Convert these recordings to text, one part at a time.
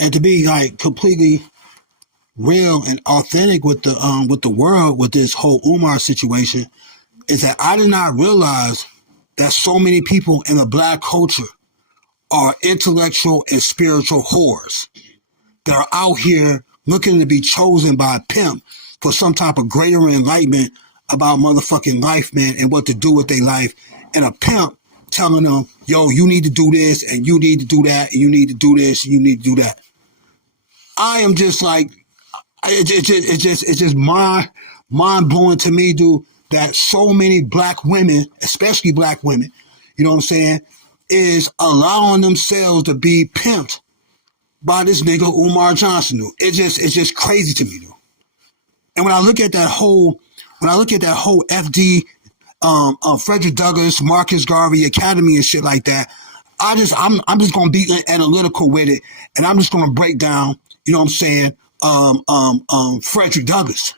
And to be like completely real and authentic with the world with this whole Umar situation is that I did not realize that so many people in the black culture are intellectual and spiritual whores that are out here looking to be chosen by a pimp for some type of greater enlightenment about motherfucking life, man, and what to do with their life. And a pimp telling them, yo, you need to do this and you need to do that and you need to do this and you need to do that. I am just like, it's just mind blowing to me, dude, that so many black women, especially black women, you know what I'm saying, is allowing themselves to be pimped by this nigga Umar Johnson, dude. It's just crazy to me, dude. And when I look at that whole FD, Frederick Douglass, Marcus Garvey Academy and shit like that, I'm just gonna be analytical with it, and I'm just gonna break down, you know what I'm saying, Frederick Douglass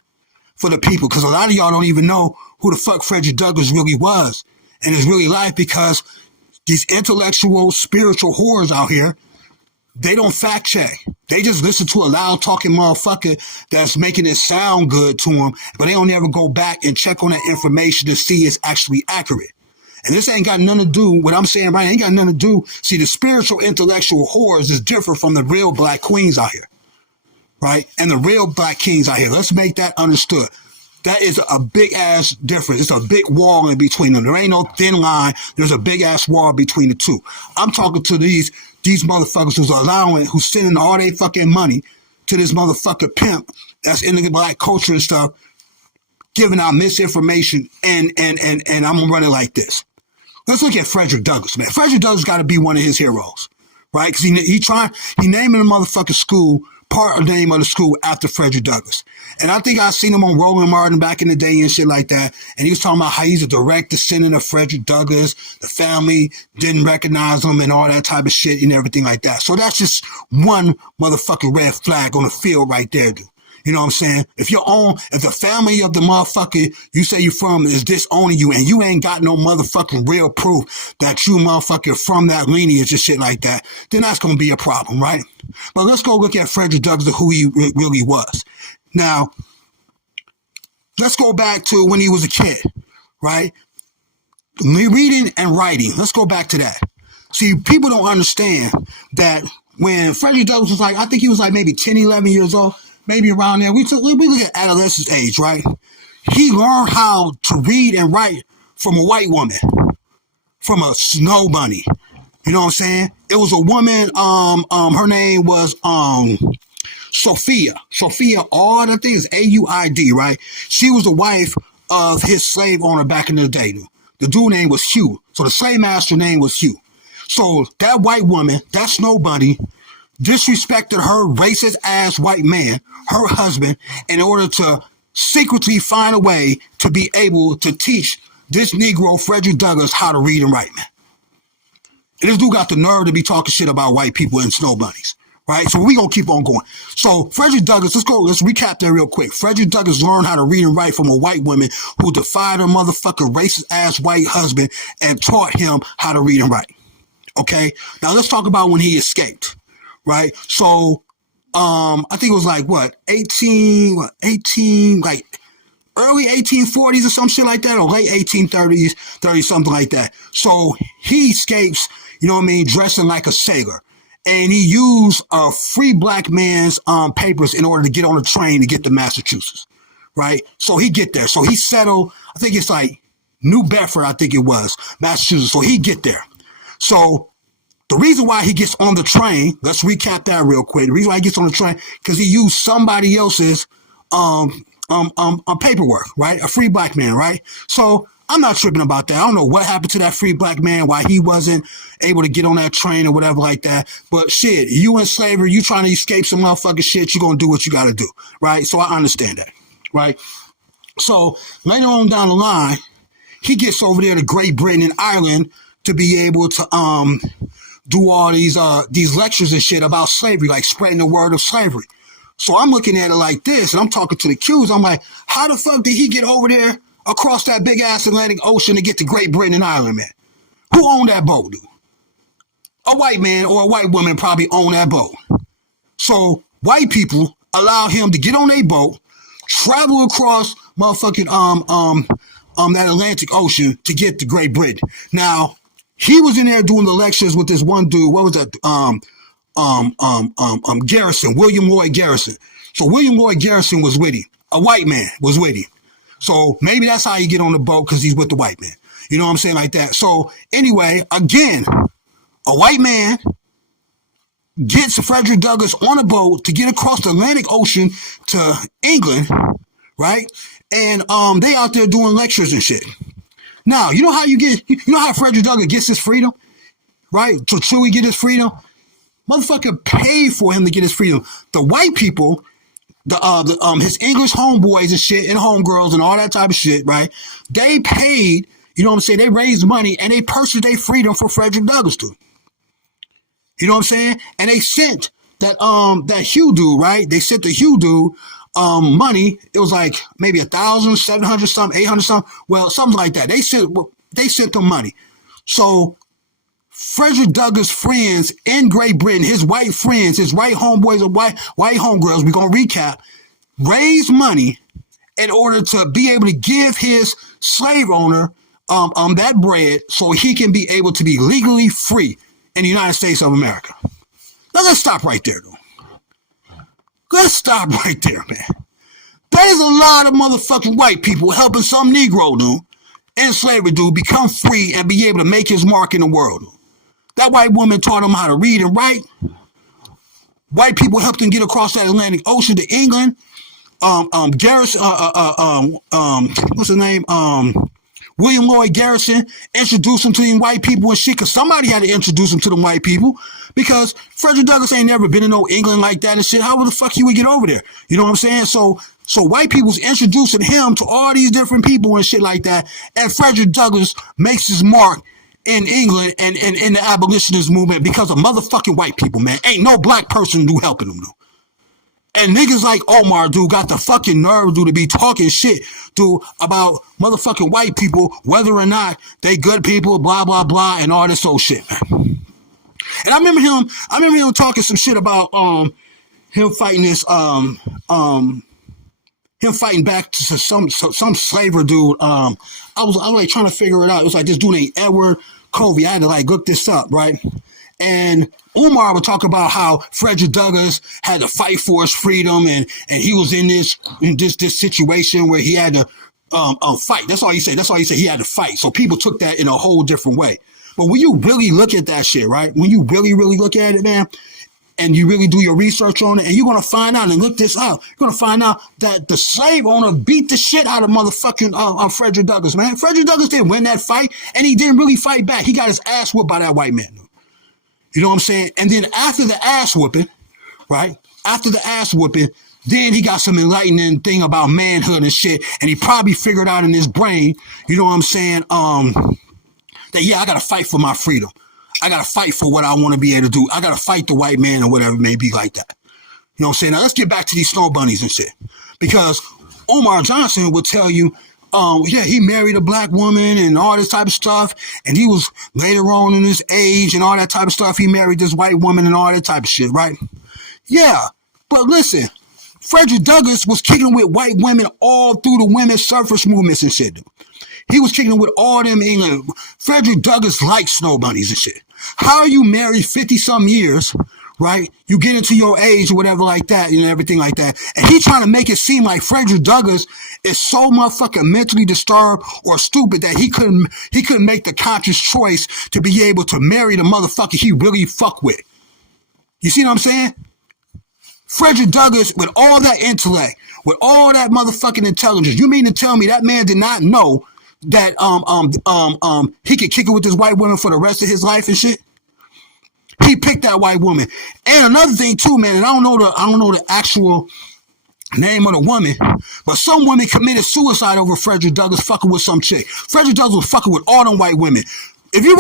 for the people, because a lot of y'all don't even know who the fuck Frederick Douglass really was and his really life, because these intellectual, spiritual whores out here, they don't fact check. They just listen to a loud talking motherfucker that's making it sound good to them, but they don't ever go back and check on that information to see it's actually accurate. And this ain't got nothing to do, what I'm saying right, ain't got nothing to do. See, the spiritual, intellectual whores is different from the real black queens out here, right? And the real black kings out here. Let's make that understood. That is a big ass difference. It's a big wall in between them. There ain't no thin line. There's a big ass wall between the two. I'm talking to these motherfuckers who's sending all their fucking money to this motherfucker pimp that's in the black culture and stuff, giving out misinformation, and I'm gonna run it like this. Let's look at Frederick Douglass, man. Frederick Douglass got to be one of his heroes, right? Because he naming the motherfucking school, part of the name of the school after Frederick Douglass. And I think I seen him on Roland Martin back in the day and shit like that. And he was talking about how he's a direct descendant of Frederick Douglass. The family didn't recognize him and all that type of shit and everything like that. So that's just one motherfucking red flag on the field right there, dude. You know what I'm saying? If the family of the motherfucker you say you're from is disowning you and you ain't got no motherfucking real proof that you motherfucker from that lineage and shit like that, then that's going to be a problem, right? But let's go look at Frederick Douglass, who he really was. Now, let's go back to when he was a kid, right? Reading and writing. Let's go back to that. See, people don't understand that when Frederick Douglass was like, I think he was like maybe 10, 11 years old, maybe around there. We look at adolescence age, right? He learned how to read and write from a white woman, from a snow bunny. You know what I'm saying? It was a woman, her name was Sophia. Sophia, all the things, A-U-I-D, right? She was the wife of his slave owner back in the day. The dude name was Hugh. So the slave master name was Hugh. So that white woman, that snow bunny, disrespected her racist ass white man, her husband, in order to secretly find a way to be able to teach this Negro, Frederick Douglass, how to read and write, man. And this dude got the nerve to be talking shit about white people and snow bunnies, right? So we gonna keep on going. So Frederick Douglass, let's recap that real quick. Frederick Douglass learned how to read and write from a white woman who defied her motherfucking racist ass white husband and taught him how to read and write. Okay? Now let's talk about when he escaped. Right? So, I think it was like, like early 1840s or some shit like that, or late 1830s, 30, something like that. So he escapes, you know what I mean, dressing like a sailor. And he used a free black man's papers in order to get on a train to get to Massachusetts. Right? So he get there. So he settled, I think it's like New Bedford, I think it was, Massachusetts. So he get there. So the reason why he gets on the train, let's recap that real quick. The reason why he gets on the train, because he used somebody else's paperwork, right? A free black man, right? So I'm not tripping about that. I don't know what happened to that free black man, why he wasn't able to get on that train or whatever like that. But shit, you in slavery, you trying to escape some motherfucking shit, you're going to do what you got to do, right? So I understand that, right? So later on down the line, he gets over there to Great Britain and Ireland to be able to do all these lectures and shit about slavery, like spreading the word of slavery. So I'm looking at it like this, and I'm talking to the Qs. I'm like, how the fuck did he get over there across that big ass Atlantic Ocean to get to Great Britain and Ireland, man? Who owned that boat, dude? A white man or a white woman probably owned that boat. So white people allow him to get on a boat, travel across motherfucking that Atlantic Ocean to get to Great Britain. Now, he was in there doing the lectures with this one dude. What was that? Garrison, William Lloyd Garrison. So William Lloyd Garrison was with him. A white man was with him. So maybe that's how you get on the boat, because he's with the white man. You know what I'm saying? Like that. So anyway, again, a white man gets Frederick Douglass on a boat to get across the Atlantic Ocean to England, right? And they out there doing lectures and shit. Now, you know how Frederick Douglass gets his freedom, right? To truly get his freedom? Motherfucker paid for him to get his freedom. The white people, his English homeboys and shit, and homegirls and all that type of shit, right? They paid, you know what I'm saying? They raised money and they purchased their freedom for Frederick Douglass to. You know what I'm saying? And they sent that Hugh dude, right? They sent the Hugh dude money. It was like maybe 1,700 something, 800 something. Well, something like that. They sent them money. So Frederick Douglass' friends in Great Britain, his white friends, his white homeboys and white homegirls, we're going to recap, raised money in order to be able to give his slave owner that bread so he can be able to be legally free in the United States of America. Now let's stop right there, though. Let's stop right there, man. There's a lot of motherfucking white people helping some Negro dude in slavery dude become free and be able to make his mark in the world. That white woman taught him how to read and write. White people helped him get across that Atlantic Ocean to England. Garrison, what's his name? William Lloyd Garrison introduced him to them white people and shit, because somebody had to introduce him to them white people, because Frederick Douglass ain't never been in no England like that and shit. How the fuck he would get over there? You know what I'm saying? So white people's introducing him to all these different people and shit like that, and Frederick Douglass makes his mark in England and in the abolitionist movement because of motherfucking white people, man. Ain't no black person do helping them, though. And niggas like Omar, dude, got the fucking nerve, dude, to be talking shit, dude, about motherfucking white people, whether or not they good people, blah, blah, blah, and all this old shit, man. And I remember him talking some shit about him fighting this him fighting back to some slaver dude. I was like trying to figure it out. It was like this dude named Edward Covey. I had to like look this up, right? And Umar would talk about how Frederick Douglass had to fight for his freedom, and he was in this situation where he had to fight. That's all he said. That's all he said. He had to fight. So people took that in a whole different way. But when you really look at that shit, right? When you really, really look at it, man, and you really do your research on it, and you're going to find out and look this up, you're going to find out that the slave owner beat the shit out of motherfucking Frederick Douglass, man. Frederick Douglass didn't win that fight, and he didn't really fight back. He got his ass whooped by that white man. You know what I'm saying? And then after the ass whooping, right? After the ass whooping, then he got some enlightening thing about manhood and shit, and he probably figured out in his brain, you know what I'm saying, that, yeah, I got to fight for my freedom. I got to fight for what I want to be able to do. I got to fight the white man or whatever it may be like that. You know what I'm saying? Now, let's get back to these snow bunnies and shit. Because Umar Johnson would tell you, yeah, he married a black woman and all this type of stuff. And he was later on in his age and all that type of stuff. He married this white woman and all that type of shit, right? Yeah, but listen, Frederick Douglass was kicking with white women all through the women's suffrage movements and shit, dude. He was kicking with all them in England. Frederick Douglass liked snow bunnies and shit. How you married 50-some years, right? You get into your age or whatever like that, and everything like that. And he trying to make it seem like Frederick Douglass is so motherfucking mentally disturbed or stupid that he couldn't make the conscious choice to be able to marry the motherfucker he really fuck with. You see what I'm saying? Frederick Douglass, with all that intellect, with all that motherfucking intelligence, you mean to tell me that man did not know that he could kick it with this white woman for the rest of his life and shit? He picked that white woman. And another thing too, man, and I don't know the actual name of the woman, but some women committed suicide over Frederick Douglass fucking with some chick. Frederick Douglass was fucking with all them white women. If you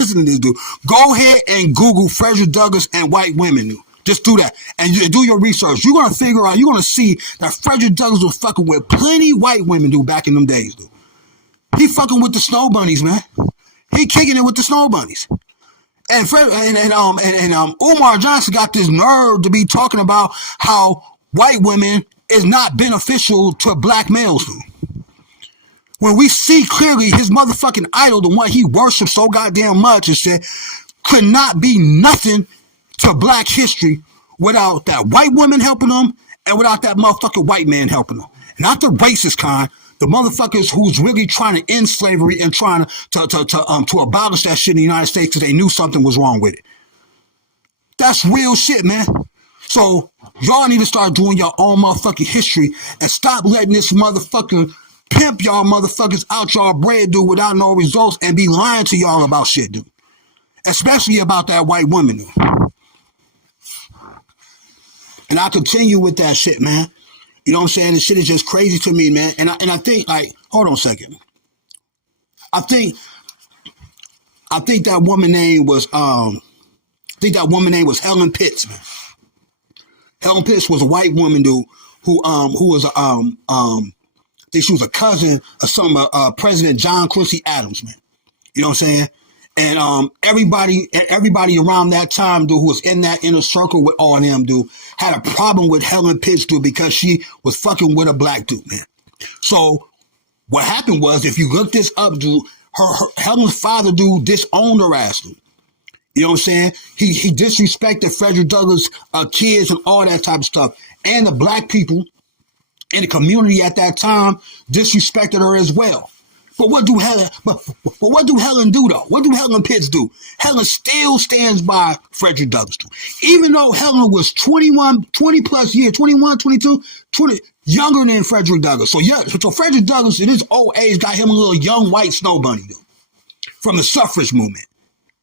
listen to this dude, go ahead and Google Frederick Douglass and white women, dude. Just do that and do your research. You're going to figure out, you're going to see that Frederick Douglass was fucking with plenty white women, dude, back in them days, dude. He fucking with the snow bunnies, man. He kicking it with the snow bunnies. And Umar Johnson got this nerve to be talking about how white women is not beneficial to black males. When we see clearly his motherfucking idol, the one he worships so goddamn much and shit, could not be nothing to black history without that white woman helping them and without that motherfucking white man helping them. Not the racist kind, the motherfuckers who's really trying to end slavery and trying to abolish that shit in the United States because they knew something was wrong with it. That's real shit, man. So y'all need to start doing your own motherfucking history and stop letting this motherfucker pimp y'all motherfuckers out y'all bread, dude, without no results and be lying to y'all about shit, dude. Especially about that white woman, dude. And I continue with that shit, man. You know what I'm saying? This shit is just crazy to me, man. And I think, like, hold on a second. I think that woman name was Helen Pitts, man. Helen Pitts was a white woman, dude, who was I think she was a cousin of some President John Quincy Adams, man. You know what I'm saying? And everybody around that time, dude, who was in that inner circle with all of them, dude, had a problem with Helen Pitts, dude, because she was fucking with a black dude, man. So what happened was, if you look this up, dude, Helen's father, dude, disowned her ass, dude. You know what I'm saying? He disrespected Frederick Douglass' kids and all that type of stuff. And the black people in the community at that time disrespected her as well. But what do Helen do though? What do Helen Pitts do? Helen still stands by Frederick Douglass, dude. Even though Helen was 20 plus years, 21, 22, 20, younger than Frederick Douglass. So yeah, so Frederick Douglass in his old age got him a little young white snow bunny, dude, from the suffrage movement.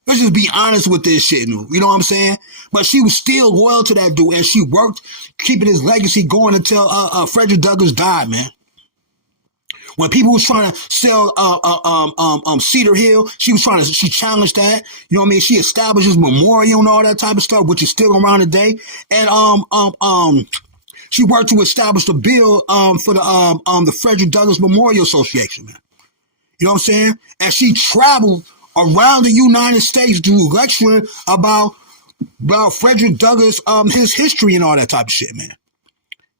Let's just be honest with this shit, dude. You know what I'm saying? But she was still loyal to that dude, and she worked keeping his legacy going until Frederick Douglass died, man. When people was trying to sell Cedar Hill, she challenged that. You know what I mean? She established his memorial and all that type of stuff, which is still around today. And she worked to establish the bill for the Frederick Douglass Memorial Association, man. You know what I'm saying? And she traveled around the United States, dude, lecturing about Frederick Douglass, his history and all that type of shit, man.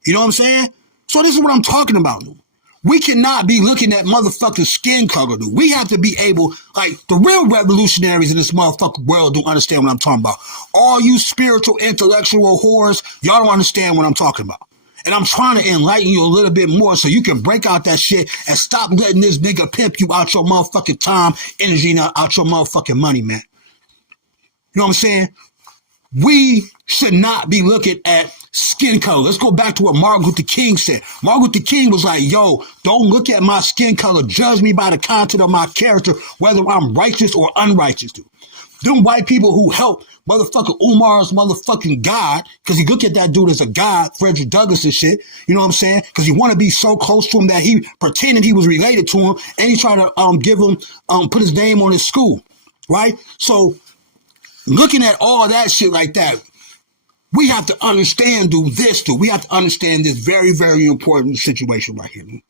You know what I'm saying? So this is what I'm talking about, dude. We cannot be looking at motherfucking skin color, dude. We have to be able, like, the real revolutionaries in this motherfucking world don't understand what I'm talking about. All you spiritual, intellectual whores, y'all don't understand what I'm talking about. And I'm trying to enlighten you a little bit more so you can break out that shit and stop letting this nigga pimp you out your motherfucking time, energy, and out your motherfucking money, man. You know what I'm saying? We should not be looking at skin color. Let's go back to what Martin Luther King said. Martin Luther King was like, yo, don't look at my skin color. Judge me by the content of my character, whether I'm righteous or unrighteous, dude. Them white people who helped motherfucking Umar's motherfucking God, because he look at that dude as a god, Frederick Douglass and shit, you know what I'm saying? Because he want to be so close to him that he pretended he was related to him, and he tried to give him, put his name on his school, right? So looking at all that shit like that, we have to understand, dude, we have to understand this very, very important situation right here, dude.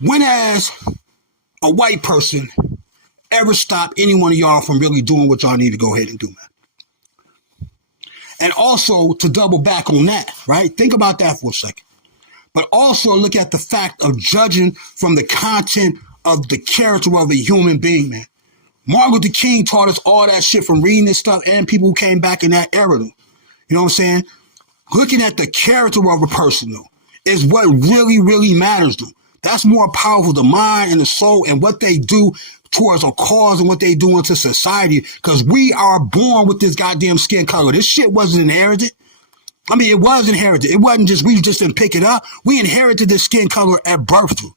When has a white person ever stop any one of y'all from really doing what y'all need to go ahead and do, man? And also, to double back on that, right? Think about that for a second. But also look at the fact of judging from the content of the character of the human being, man. Martin Luther King taught us all that shit from reading this stuff and people who came back in that era, dude. You know what I'm saying? Looking at the character of a person, though, is what really, really matters, dude. That's more powerful, the mind and the soul and what they do towards a cause and what they do into society, because we are born with this goddamn skin color. This shit wasn't inherited. I mean, it was inherited. It wasn't just, we just didn't pick it up. We inherited this skin color at birth, dude.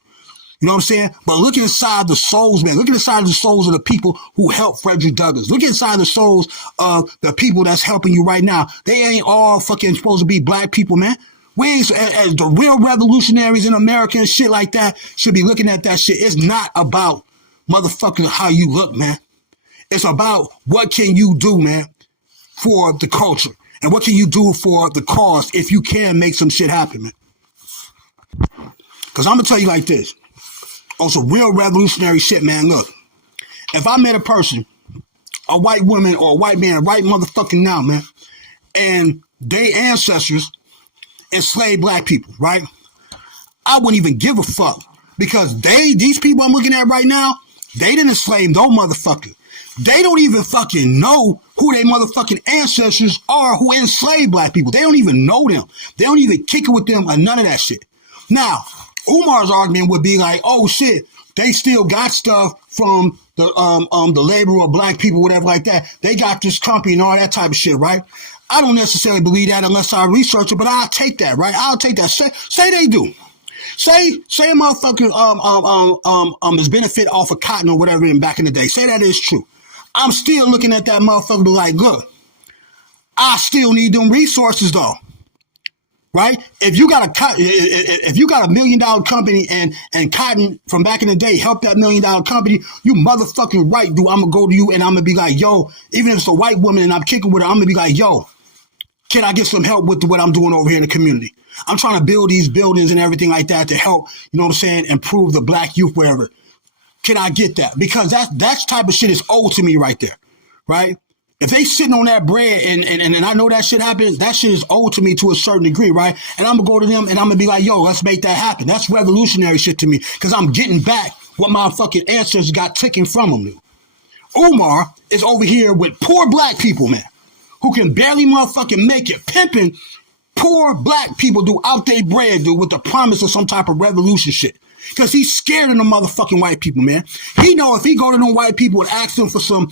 You know what I'm saying? But look inside the souls, man. Look inside the souls of the people who helped Frederick Douglass. Look inside the souls of the people that's helping you right now. They ain't all fucking supposed to be black people, man. We ain't, as the real revolutionaries in America and shit like that should be looking at that shit. It's not about motherfucking how you look, man. It's about what can you do, man, for the culture. And what can you do for the cause if you can make some shit happen, man. Because I'm going to tell you like this. On some real revolutionary shit, man, look. If I met a person a white woman or a white man right motherfucking now, man, and they ancestors enslaved black people, right? I wouldn't even give a fuck because these people I'm looking at right now, they didn't enslave no motherfucker. They don't even fucking know who their motherfucking ancestors are who enslaved black people. They don't even know them. They don't even kick it with them or none of that shit. Now, Umar's argument would be like, oh shit, they still got stuff from the labor of black people, whatever like that. They got this company and all that type of shit, right? I don't necessarily believe that unless I research it, but I'll take that, right? I'll take that. Say they do. Say a motherfucker is benefit off of cotton or whatever in back in the day. Say that is true. I'm still looking at that motherfucker be like, look, I still need them resources though. Right? If you got a $1 million company and cotton from back in the day helped that $1 million company, you motherfucking right, dude. I'm gonna go to you and I'm gonna be like, yo, even if it's a white woman and I'm kicking with her, I'm gonna be like, yo, can I get some help with what I'm doing over here in the community? I'm trying to build these buildings and everything like that to help, you know what I'm saying, improve the black youth wherever. Can I get that? Because that type of shit is owed to me right there, right? If they sitting on that bread and I know that shit happens, that shit is owed to me to a certain degree, right? And I'm going to go to them and I'm going to be like, yo, let's make that happen. That's revolutionary shit to me because I'm getting back what my fucking ancestors got taken from them. Dude. Umar is over here with poor black people, man, who can barely motherfucking make it, pimping poor black people, do out their bread, dude, with the promise of some type of revolution shit. Because he's scared of the motherfucking white people, man. He know if he go to them white people and ask them for some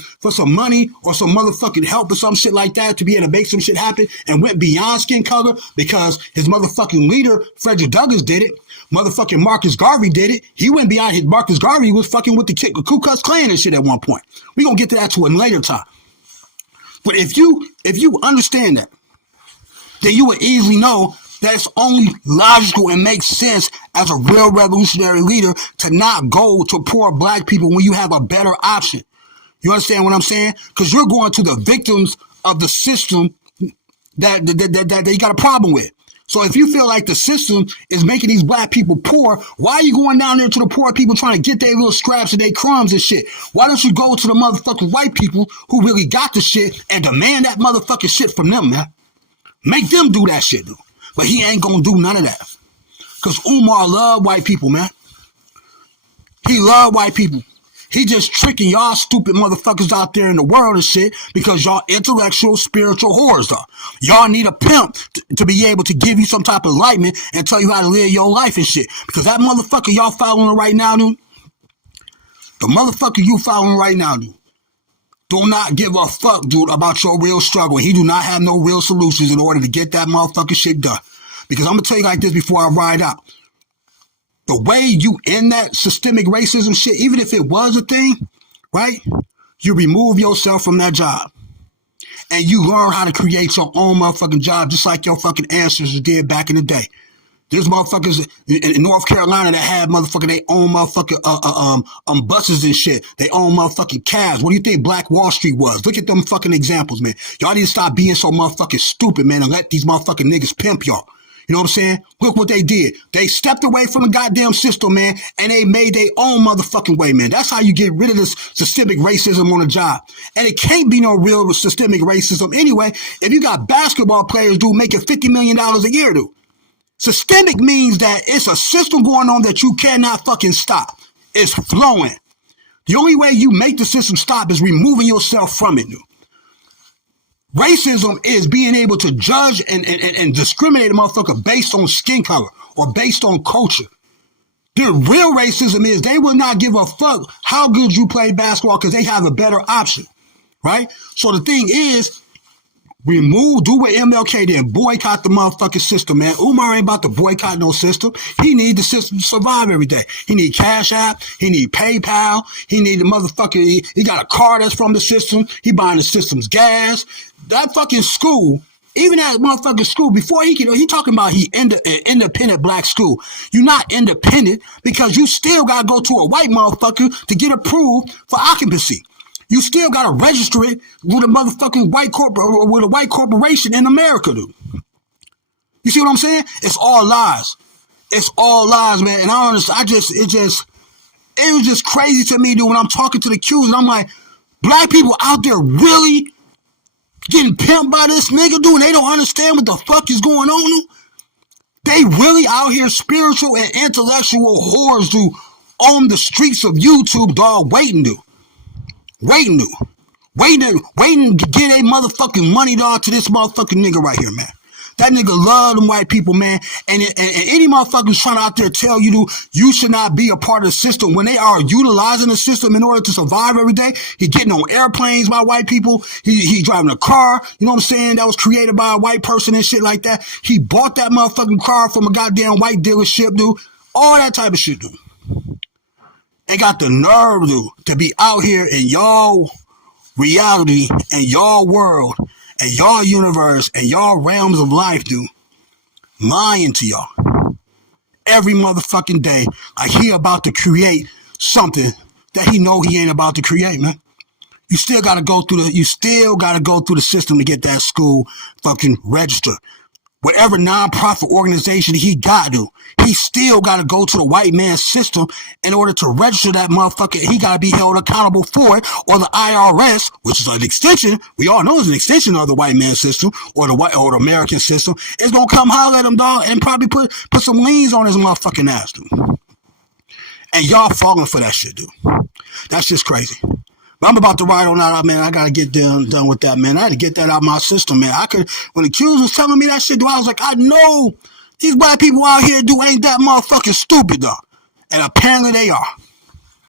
money or some motherfucking help or some shit like that to be able to make some shit happen and went beyond skin color because his motherfucking leader, Frederick Douglass, did it. Motherfucking Marcus Garvey did it. He went beyond his Marcus Garvey was fucking with the Ku Klux Klan and shit at one point. We gonna get to that to a later time. But if you understand that, then you would easily know that it's only logical and makes sense as a real revolutionary leader to not go to poor black people when you have a better option. You understand what I'm saying? Because you're going to the victims of the system that you got a problem with. So if you feel like the system is making these black people poor, why are you going down there to the poor people trying to get their little scraps and their crumbs and shit? Why don't you go to the motherfucking white people who really got the shit and demand that motherfucking shit from them, man? Make them do that shit, dude. But he ain't gonna do none of that. Because Umar love white people, man. He love white people. He just tricking y'all stupid motherfuckers out there in the world and shit because y'all intellectual, spiritual whores, though. Y'all need a pimp to be able to give you some type of enlightenment and tell you how to live your life and shit. Because that motherfucker y'all following right now, dude, the motherfucker you following right now, dude, do not give a fuck, dude, about your real struggle. He do not have no real solutions in order to get that motherfucking shit done. Because I'm going to tell you like this before I ride out. The way you end that systemic racism shit, even if it was a thing, right? You remove yourself from that job. And you learn how to create your own motherfucking job just like your fucking ancestors did back in the day. There's motherfuckers in North Carolina that had motherfucking they own motherfucking buses and shit. They own motherfucking cabs. What do you think Black Wall Street was? Look at them fucking examples, man. Y'all need to stop being so motherfucking stupid, man, and let these motherfucking niggas pimp y'all. You know what I'm saying? Look what they did. They stepped away from the goddamn system, man, and they made their own motherfucking way, man. That's how you get rid of this systemic racism on the job. And it can't be no real systemic racism anyway if you got basketball players, dude, making $50 million a year, dude. Systemic means that it's a system going on that you cannot fucking stop. It's flowing. The only way you make the system stop is removing yourself from it, dude. Racism is being able to judge and discriminate a motherfucker based on skin color or based on culture. The real racism is they will not give a fuck how good you play basketball because they have a better option, right? So the thing is, do what MLK did, boycott the motherfucking system, man. Umar ain't about to boycott no system. He need the system to survive every day. He need Cash App. He need PayPal. He need the motherfucking, he got a car that's from the system. He buying the system's gas. That fucking school, even that motherfucking school, before he talking about he independent black school. You're not independent because you still got to go to a white motherfucker to get approved for occupancy. You still got to register it with a motherfucking with a white corporation in America, dude. You see what I'm saying? It's all lies. It's all lies, man. And it was just crazy to me, dude, when I'm talking to the Qs and I'm like, Black people out there really getting pimped by this nigga, dude. They don't understand what the fuck is going on, dude. They really out here spiritual and intellectual whores, dude, on the streets of YouTube, dog, waiting, dude. Waiting to get a motherfucking money, dog, to this motherfucking nigga right here, man. That nigga love them white people, man. And any motherfuckers trying to out there tell you, dude, you should not be a part of the system when they are utilizing the system in order to survive every day. He getting on airplanes by white people. He driving a car, you know what I'm saying, that was created by a white person and shit like that. He bought that motherfucking car from a goddamn white dealership, dude. All that type of shit, dude. They got the nerve, dude, to be out here in y'all reality and y'all world and y'all universe and y'all realms of life, dude, lying to y'all every motherfucking day like he about to create something that he know he ain't about to create, man. You still gotta go through the system to get that school fucking registered. Whatever non-profit organization he got to, he still got to go to the white man's system in order to register that motherfucker. He got to be held accountable for it, or the IRS, which is an extension. We all know it's an extension of the white man's system or the American system. Is gonna come holler at him, dog, and probably put some liens on his motherfucking ass, dude. And y'all falling for that shit, dude. That's just crazy. But I'm about to ride on out, man. I gotta get done with that, man. I had to get that out of my system, man. When the Q's was telling me that shit, dude, I was like, I know these black people out here, dude, ain't that motherfucking stupid, though. And apparently they are.